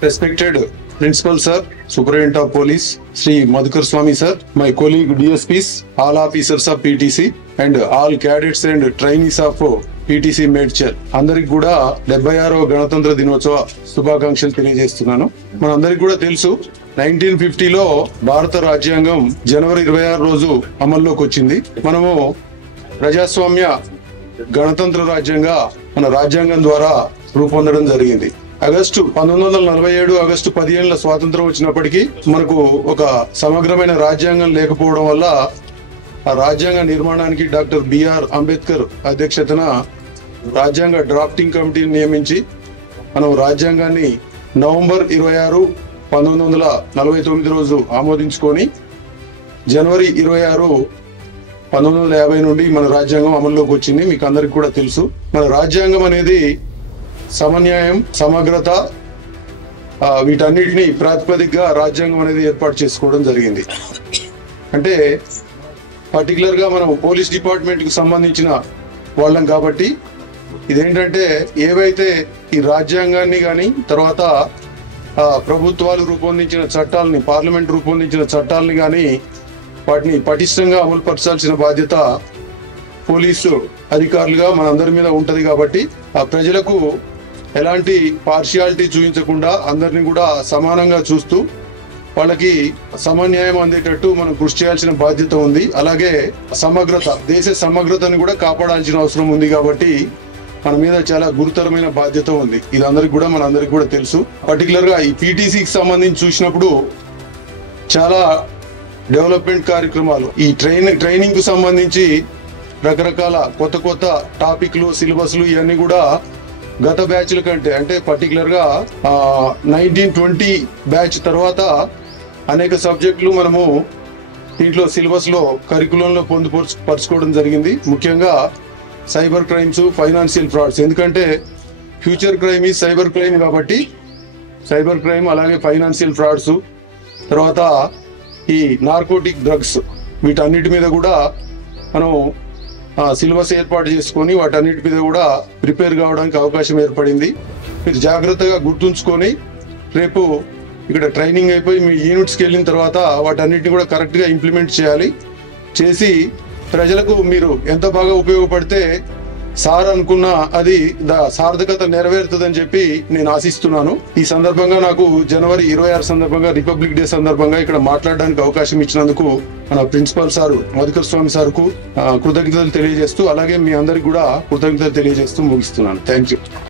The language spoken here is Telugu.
Respected Principal Sir, Superintendent of Police, Sri Madhukar Swami Sir, my colleague DSPs, all officers of PTC, and all cadets and trainees of PTC Medchal అందరికి కూడా 76వ గణతంత్ర దినోత్సవ శుభాకాంక్షలు తెలియజేస్తున్నాను. మనందరికి కూడా తెలుసు 1950లో భారత రాజ్యాంగం జనవరి 26 రోజు అమల్లోకి వచ్చింది. మనము ప్రజాస్వామ్య గణతంత్ర రాజ్యంగా మన రాజ్యాంగం ద్వారా రూపొందడం జరిగింది. ఆగస్టు 1947 ఆగస్టు 15 స్వాతంత్రం వచ్చినప్పటికీ మనకు ఒక సమగ్రమైన రాజ్యాంగం లేకపోవడం వల్ల ఆ రాజ్యాంగ నిర్మాణానికి డాక్టర్ బిఆర్ అంబేద్కర్ అధ్యక్షతన రాజ్యాంగ డ్రాఫ్టింగ్ కమిటీని నియమించి మనం రాజ్యాంగాన్ని నవంబర్ 26, 1949 రోజు ఆమోదించుకొని జనవరి 26, 1950 నుండి మన రాజ్యాంగం అమల్లోకి వచ్చింది. మీకు అందరికి కూడా తెలుసు. మన రాజ్యాంగం అనేది సమన్యాయం, సమగ్రత వీటన్నిటిని ప్రాతిపదికగా రాజ్యాంగం అనేది ఏర్పాటు చేసుకోవడం జరిగింది. అంటే పర్టికులర్ గా మనం పోలీస్ డిపార్ట్మెంట్ కు సంబంధించిన వాళ్ళం కాబట్టి ఇదేంటంటే ఏవైతే ఈ రాజ్యాంగాన్ని కానీ తర్వాత ప్రభుత్వాలు రూపొందించిన చట్టాలని, పార్లమెంట్ రూపొందించిన చట్టాలని కానీ వాటిని పటిష్టంగా అమలుపరచాల్సిన బాధ్యత పోలీసు అధికారులుగా మనందరి మీద ఉంటది. కాబట్టి ఆ ప్రజలకు ఎలాంటి పార్షియాలిటీ చూపించకుండా అందరినీ కూడా సమానంగా చూస్తూ వాళ్ళకి సమన్యాయం అందేటట్టు మనం కృషి చేయాల్సిన బాధ్యత ఉంది. అలాగే సమగ్రత, దేశ సమగ్రతను కూడా కాపాడాల్సిన అవసరం ఉంది. కాబట్టి మన మీద చాలా గురుతరమైన బాధ్యత ఉంది. ఇది మనందరికి కూడా తెలుసు. పర్టికులర్ గా ఈ పీటీసీకి సంబంధించి చూసినప్పుడు చాలా డెవలప్మెంట్ కార్యక్రమాలు, ఈ ట్రైనింగ్ కు సంబంధించి రకరకాల కొత్త టాపిక్లు, సిలబస్లు ఇవన్నీ కూడా గత బ్యాచ్ల కంటే అంటే పర్టికులర్ గా 1920 బ్యాచ్ తర్వాత అనేక సబ్జెక్టులు మనము దీంట్లో సిలబస్ లో కరికులంలో పొందుపరచుకోవడం జరిగింది. ముఖ్యంగా సైబర్ క్రైమ్స్, ఫైనాన్షియల్ ఫ్రాడ్స్. ఎందుకంటే ఫ్యూచర్ క్రైమ్ ఈ సైబర్ క్రైమ్ కాబట్టి సైబర్ క్రైమ్, అలాగే ఫైనాన్షియల్ ఫ్రాడ్స్, తర్వాత ఈ నార్కోటిక్ డ్రగ్స్, వీటన్నిటి మీద కూడా మనం సిలబస్ ఏర్పాటు చేసుకొని వాటన్నిటి మీద కూడా ప్రిపేర్ కావడానికి అవకాశం ఏర్పడింది. మీరు జాగ్రత్తగా గుర్తుంచుకొని రేపు ఇక్కడ ట్రైనింగ్ అయిపోయి మీ యూనిట్స్కి వెళ్ళిన తర్వాత వాటన్నిటిని కూడా కరెక్ట్గా ఇంప్లిమెంట్ చేసి ప్రజలకు మీరు ఎంత బాగా ఉపయోగపడితే సార్ అనుకున్న అది సార్థకత నెరవేరుతుందని చెప్పి నేను ఆశిస్తున్నాను. ఈ సందర్భంగా నాకు జనవరి 26 సందర్భంగా, రిపబ్లిక్ డే సందర్భంగా ఇక్కడ మాట్లాడడానికి అవకాశం ఇచ్చినందుకు మన ప్రిన్సిపల్ సారు మధుకర్ స్వామి సార్కు కృతజ్ఞతలు తెలియజేస్తూ, అలాగే మీ అందరికి కూడా కృతజ్ఞతలు తెలియజేస్తూ ముగిస్తున్నాను. Thank you.